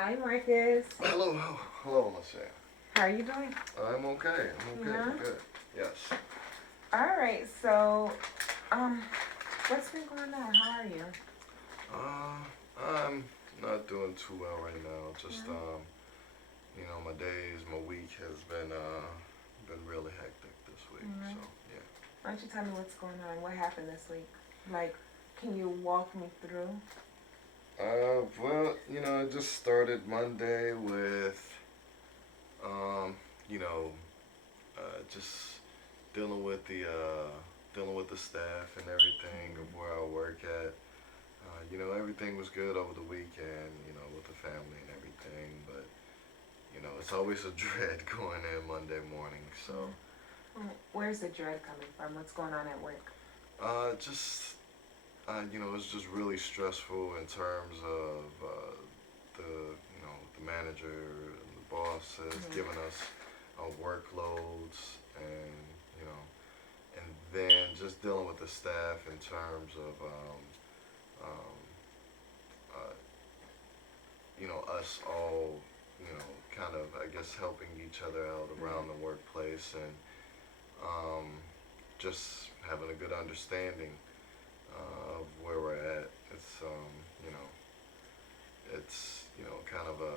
Hi, Marcus. Hello, Marcel. How are you doing? I'm okay. I'm okay. Yeah. Good. Yes. All right. So, um, what's been going on? How are you? I'm not doing too well right now. Just Yeah. my days, my week has been really hectic this week. Yeah. So yeah. Why don't you tell me what's going on? What happened this week? Like, can you walk me through? Well, it just started Monday with um, you know, just dealing with the staff and everything of where I work at. Everything was good over the weekend, with the family and everything, but, it's always a dread going in Monday morning. So, Where's the dread coming from? What's going on at work? just, it's just really stressful in terms of the manager and the boss has given us workloads and, you know, and then just dealing with the staff in terms of, um, uh, us all, kind of, I guess, helping each other out around the workplace and um, just having a good understanding of where we're at. It's kind of a,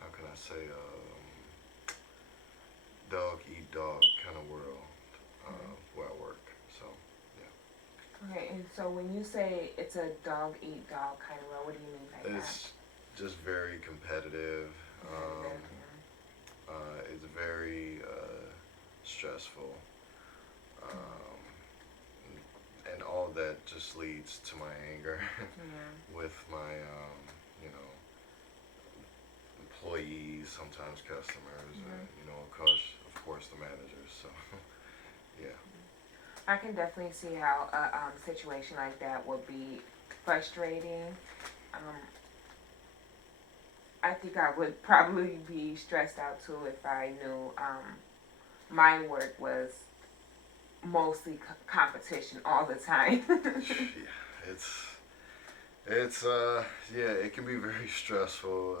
how can I say, dog eat dog kind of world where I work. So, Okay, and so when you say it's a dog eat dog kind of role, what do you mean by yeah. that? It's just very competitive. Competitive, It's very stressful. Um, and all that just leads to my anger yeah. with my you know employees, sometimes customers, and Yeah. of course the managers. So yeah, I can definitely see how a situation like that would be frustrating. Um, I think I would probably be stressed out too if I knew my work was mostly competition all the time. yeah, yeah, it can be very stressful.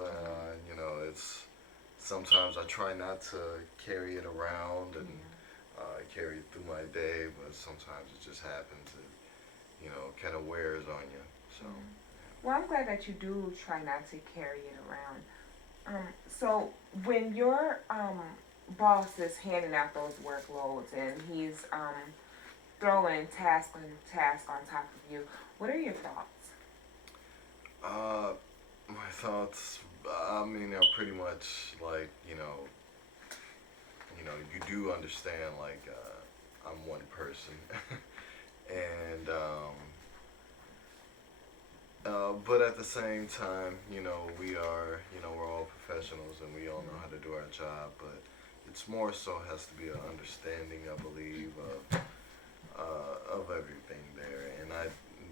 It's sometimes I try not to carry it around and carry it through my day, but sometimes it just happens. Kind of wears on you. So. Well, I'm glad that you do try not to carry it around. So when your boss is handing out those workloads and he's throwing task on top of you, what are your thoughts? Uh, my thoughts. I mean, are pretty much like you do understand like I'm one person, and but at the same time, we're all professionals and we all know how to do our job. But it's more so has to be an understanding, I believe, of everything there, and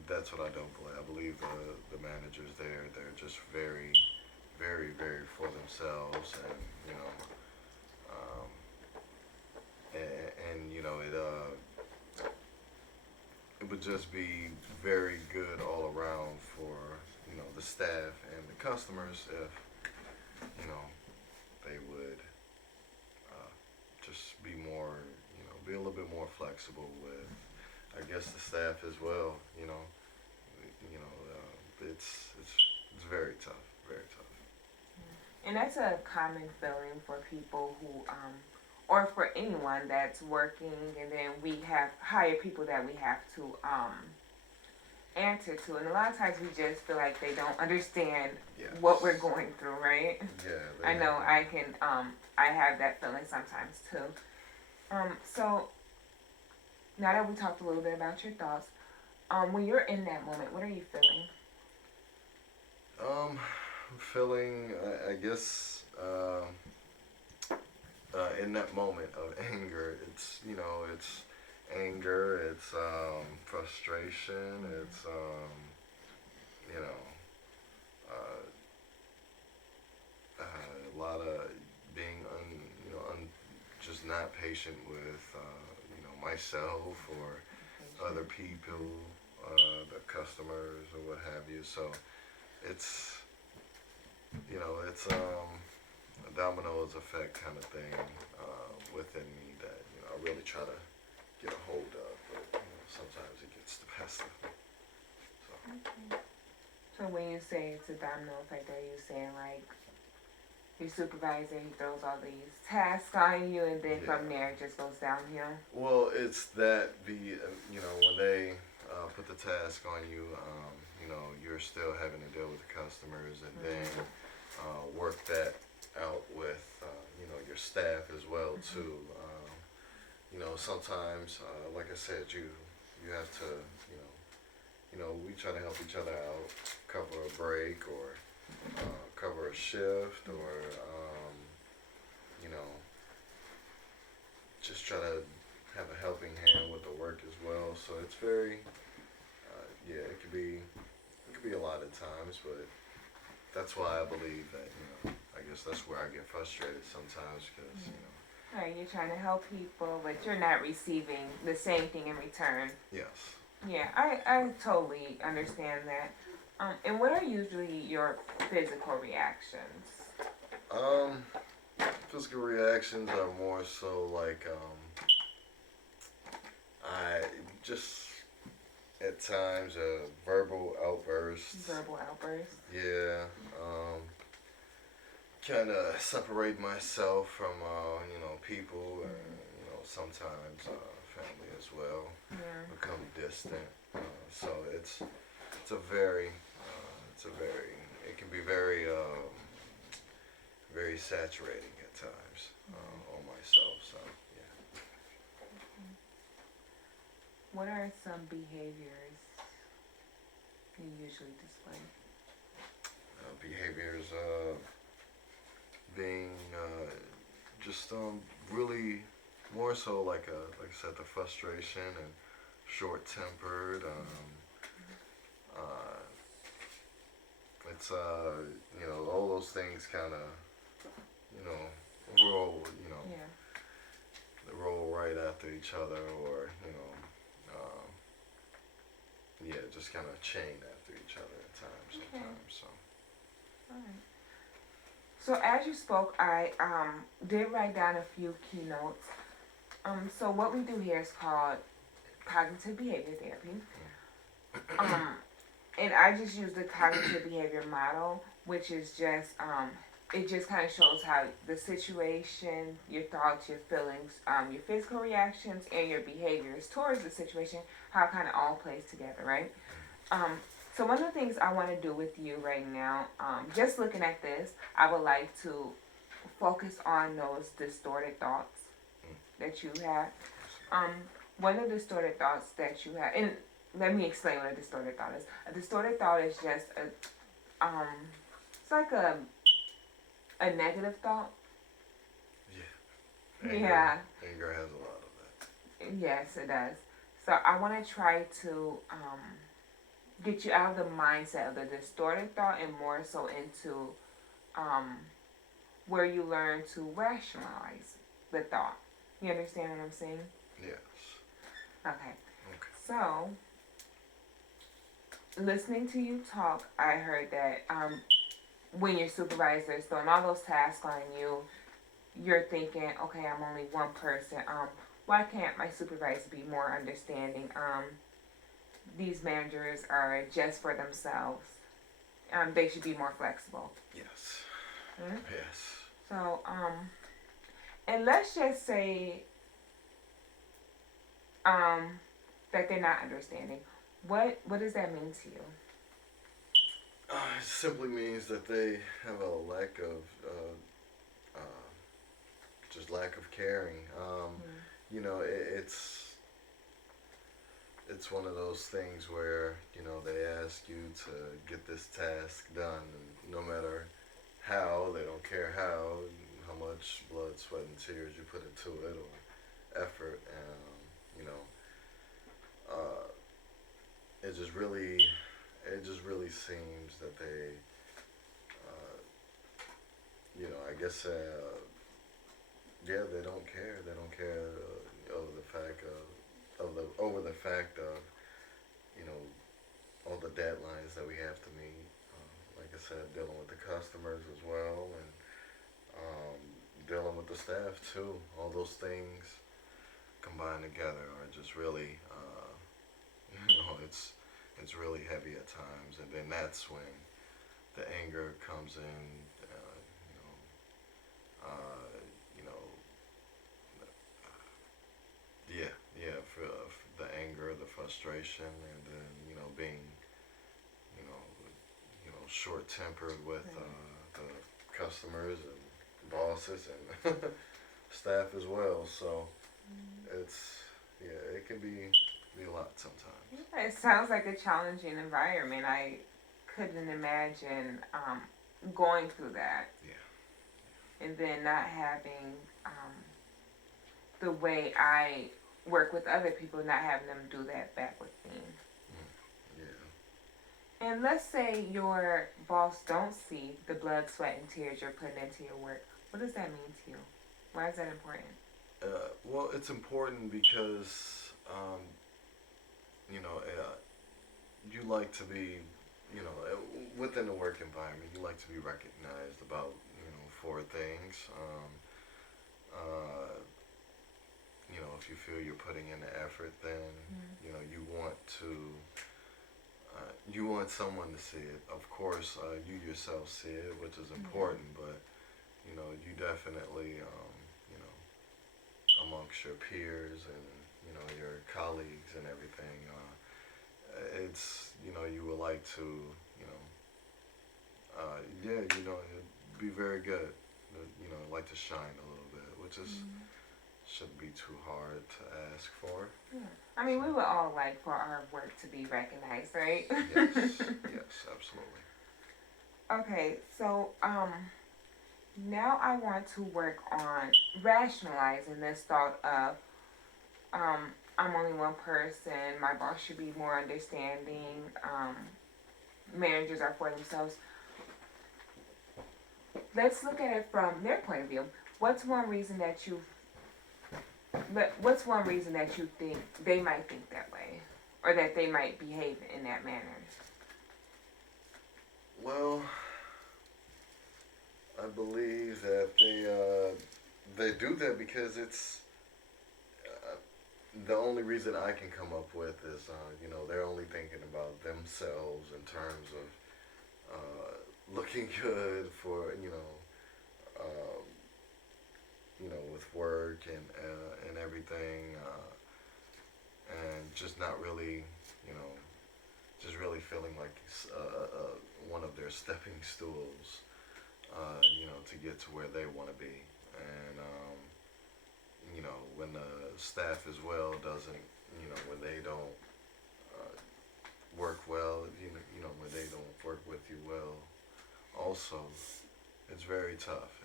that's what I don't believe. I believe the managers there, they're just very, very, very for themselves, and um, and it would just be very good all around for the staff and the customers if you know they would uh, just be more be a little bit more flexible with I guess the staff as well. It's very tough, very tough. And that's a common feeling for people who, or for anyone that's working, and then we have hire people that we have to answer to, and a lot of times we just feel like they don't understand Yes. what we're going through, right? Yeah, I they know have. I can, I have that feeling sometimes too. So now that we talked a little bit about your thoughts, when you're in that moment, what are you feeling? Feeling, I guess, in that moment of anger, it's anger, it's frustration, it's you know, uh, a lot of being just not patient with myself or other people, the customers or what have you. So it's It's a dominoes effect kind of thing within me that I really try to get a hold of, but sometimes it gets the best of me. So Okay. So when you say it's a domino effect, are you saying like your supervisor, he throws all these tasks on you, and then from yeah. there it just goes downhill? Well, it's that when they put the task on you, you're still having to deal with the customers, and then Mm-hmm. work that out with your staff as well Mm-hmm. too. Sometimes, like I said, you have to we try to help each other out, cover a break or cover a shift, or you know just try to have a helping hand with the work as well. So it's very yeah, it could be a lot of times, but that's why I believe that I guess that's where I get frustrated sometimes because Right, you're trying to help people, but you're not receiving the same thing in return. yes. Yeah, I totally understand that. And what are usually your physical reactions? Um, Physical reactions are more so like I just at times verbal outbursts. Verbal outbursts? Yeah. Kind of separate myself from people, and Mm, sometimes family as well. yeah. Become distant. So it's a very it can be very saturating at times on myself. So yeah. What are some behaviors you usually display? Behaviors being just really more so like I said, the frustration and short tempered. Uh, it's all those things kind of you know roll Yeah. they roll right after each other, or yeah, just kind of chain after each other at times Okay. sometimes. So All right. So as you spoke, I did write down a few keynotes. So what we do here is called cognitive behavior therapy. Um, and I just use the cognitive behavior model, which is just it just kind of shows how the situation, your thoughts, your feelings, your physical reactions, and your behaviors towards the situation, how it kind of all plays together, right? Um, so one of the things I want to do with you right now, just looking at this, I would like to focus on those distorted thoughts that you have. Um, One of the distorted thoughts that you have, and let me explain what a distorted thought is. A distorted thought is just it's like a negative thought. yeah, Yeah, anger has a lot of that. yes, it does. So I want to try to get you out of the mindset of the distorted thought and more so into um, where you learn to rationalize the thought. You understand what I'm saying? Yes. Okay. Okay. So, listening to you talk, I heard that when your supervisor is throwing all those tasks on you, you're thinking, okay, I'm only one person. Why can't my supervisor be more understanding? These managers are just for themselves. They should be more flexible. Yes. Mhm. Yes. So, and let's just say um, that they're not understanding. What does that mean to you? It simply means that they have a lack of just lack of caring. Mm, It's one of those things where they ask you to get this task done, and no matter how, they don't care how much blood, sweat, and tears you put into it, or effort. Uh, it just really seems that they, uh, I guess, yeah, they don't care. They don't care over the fact of all the deadlines that we have to meet. Like I said, dealing with the customers as well, and dealing with the staff too. All those things combined together are just really, it's really heavy at times, and then that's when the anger comes in. You know, yeah, yeah, for the anger, the frustration, and then being you know, short tempered with Right. the customers and bosses and staff as well. So it's yeah, it can be a lot sometimes. Yeah, it sounds like a challenging environment. I couldn't imagine going through that Yeah, and then not having um, the way I work with other people, not having them do that back with me. yeah. And let's say your boss don't see the blood, sweat, and tears you're putting into your work. What does that mean to you? Why is that important? Well, it's important because you know you like to be within the work environment. You like to be recognized about for things. Uh, if you feel you're putting in the effort, then Mm-hmm. you want to. You want someone to see it. Of course, you yourself see it, which is important. But you definitely, amongst your peers and your colleagues and everything, it's you would like to, yeah, it'd be very good. Like to shine a little bit, which is Mm-hmm. shouldn't be too hard to ask for. Yeah. I mean, So we would all like for our work to be recognized, right? yes, yes, absolutely. Okay, so now I want to work on rationalizing this thought of I'm only one person. My boss should be more understanding. Managers are for themselves. Let's look at it from their point of view. What's one reason that you What's one reason that you think they might think that way, or that they might behave in that manner? Well, I believe that they do that because it's uh, the only reason I can come up with is they're only thinking about themselves in terms of looking good for um, with work and everything, and just not really you know just really feeling like it's one of their stepping stools, to get to where they want to be. And when the staff as well doesn't, when they don't work well, when they don't work with you well, also, it's very tough.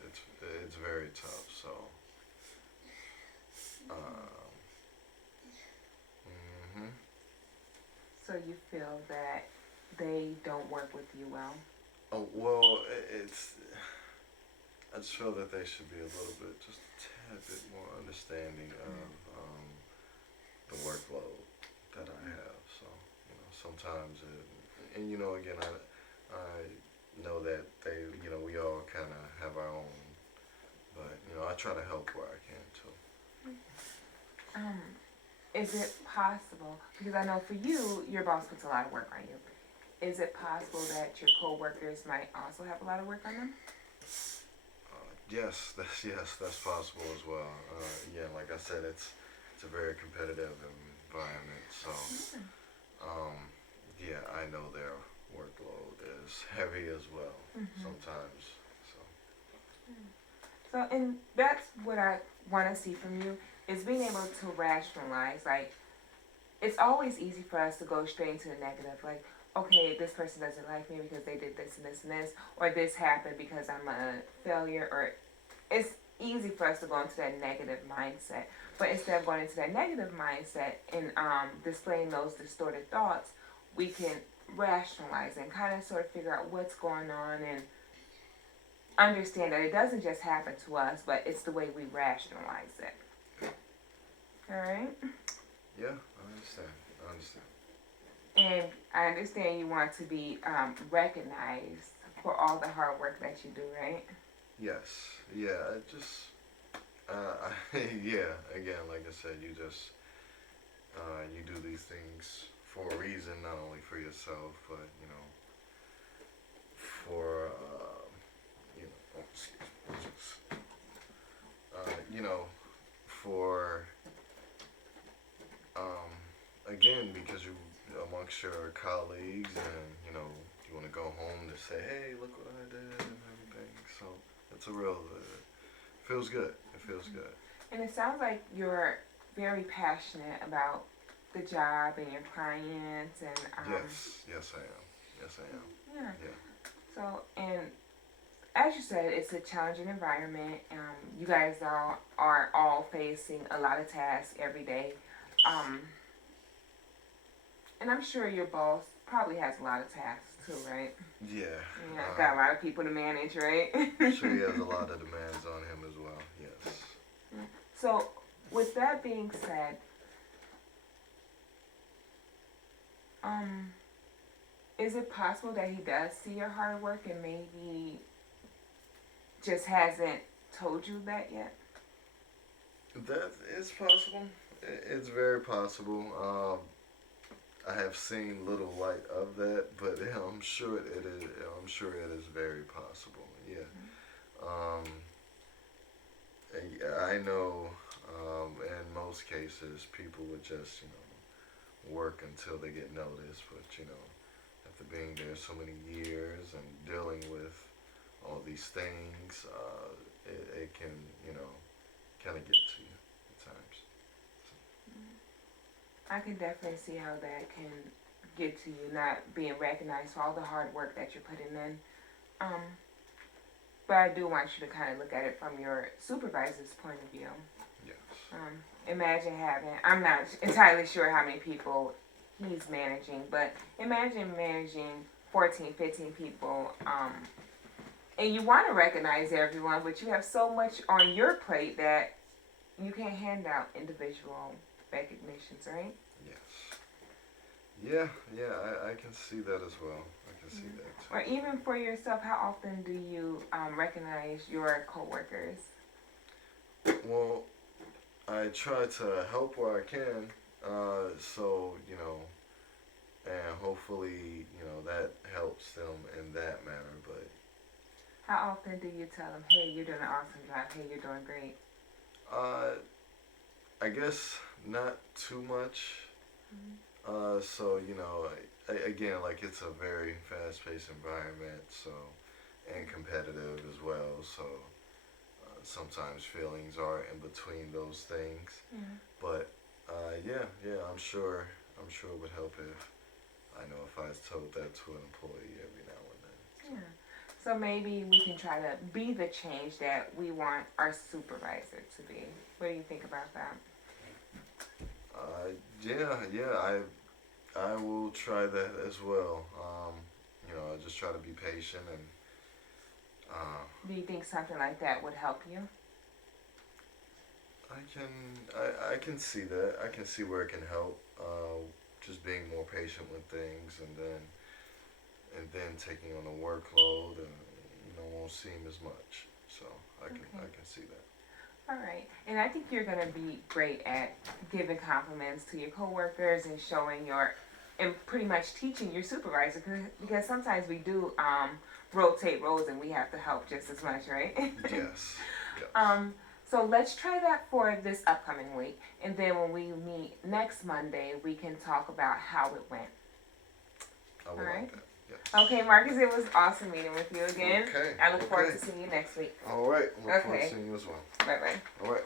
It's very tough. So, um, hmm So you feel that they don't work with you well? oh well, it's. I just feel that they should be a little bit, just a tad bit more understanding of the workload that I have. So, sometimes, and again, I know that they, we all kind of have our own, but I try to help where I can too. Um, is it possible? Because I know for you, your boss puts a lot of work on you. Is it possible that your coworkers might also have a lot of work on them? Yes, that's possible as well. Yeah, like I said, it's a very competitive environment. So, um, yeah, I know their workload is heavy as well Mm-hmm. sometimes. So, So, and that's what I want to see from you is being able to rationalize. Like, it's always easy for us to go straight into the negative. Like, okay, this person doesn't like me because they did this and this and this, or this happened because I'm a failure, or it's easy for us to go into that negative mindset. But instead of going into that negative mindset and displaying those distorted thoughts, we can rationalize and kind of sort of figure out what's going on and understand that it doesn't just happen to us, but it's the way we rationalize it. All right? yeah, I understand. I understand. And I understand you want to be recognized for all the hard work that you do, right? Yes. Yeah. It just. Yeah. Again, like I said, you do these things for a reason, not only for yourself, but for oh, excuse me, for again, because you amongst your colleagues, and you want to go home to say, hey, look what I did and everything. So it's a real feels good. It feels good. And it sounds like you're very passionate about the job and your clients and Yes, I am. Yes, I am. yeah. Yeah. So and as you said, it's a challenging environment. You guys are all facing a lot of tasks every day. Um, and I'm sure your boss probably has a lot of tasks too, right? Yeah. Yeah, got a lot of people to manage, right? Sure, he has a lot of demands on him as well. Yes. So, with that being said, is it possible that he does see your hard work and maybe just hasn't told you that yet? That is possible. It's very possible. I have seen little light of that, but I'm sure it is. I'm sure it is very possible. Yeah. Um, I know. In most cases, people would just work until they get noticed, but after being there so many years and dealing with all these things, it can kind of get to you at times. I can definitely see how that can get to you, not being recognized for all the hard work that you're putting in. Um, but I do want you to kind of look at it from your supervisor's point of view. Yes. Imagine having, I'm not entirely sure how many people he's managing, but imagine managing 14, 15 people, and you want to recognize everyone, but you have so much on your plate that you can't hand out individual recognitions, right? Yes. Yeah, I can see that as well. I can see that too. Or even for yourself, how often do you recognize your coworkers? Well, I try to help where I can, so and hopefully that helps them in that manner. But How often do you tell them, hey, you're doing an awesome job, hey, you're doing great? uh, I guess not too much. So again, like it's a very fast-paced environment, so and competitive as well. So sometimes feelings are in between those things. Yeah. But yeah, I'm sure it would help if I know if I told that to an employee every now and then. Yeah. So maybe we can try to be the change that we want our supervisor to be. What do you think about that? Yeah, I will try that as well. I just try to be patient and Do you think something like that would help you? I can see that. I can see where it can help. Just being more patient with things, and then taking on the workload, and won't seem as much. So I can see that. All right. And I think you're going to be great at giving compliments to your coworkers and showing and pretty much teaching your supervisor because sometimes we do rotate roles and we have to help just as much, right? Yes. So let's try that for this upcoming week. And then when we meet next Monday, we can talk about how it went. I will All right. like that. Yes. Okay, Marcus, it was awesome meeting with you again. Okay. I look forward to seeing you next week. All right. Look forward to seeing you as well. Bye-bye. All right.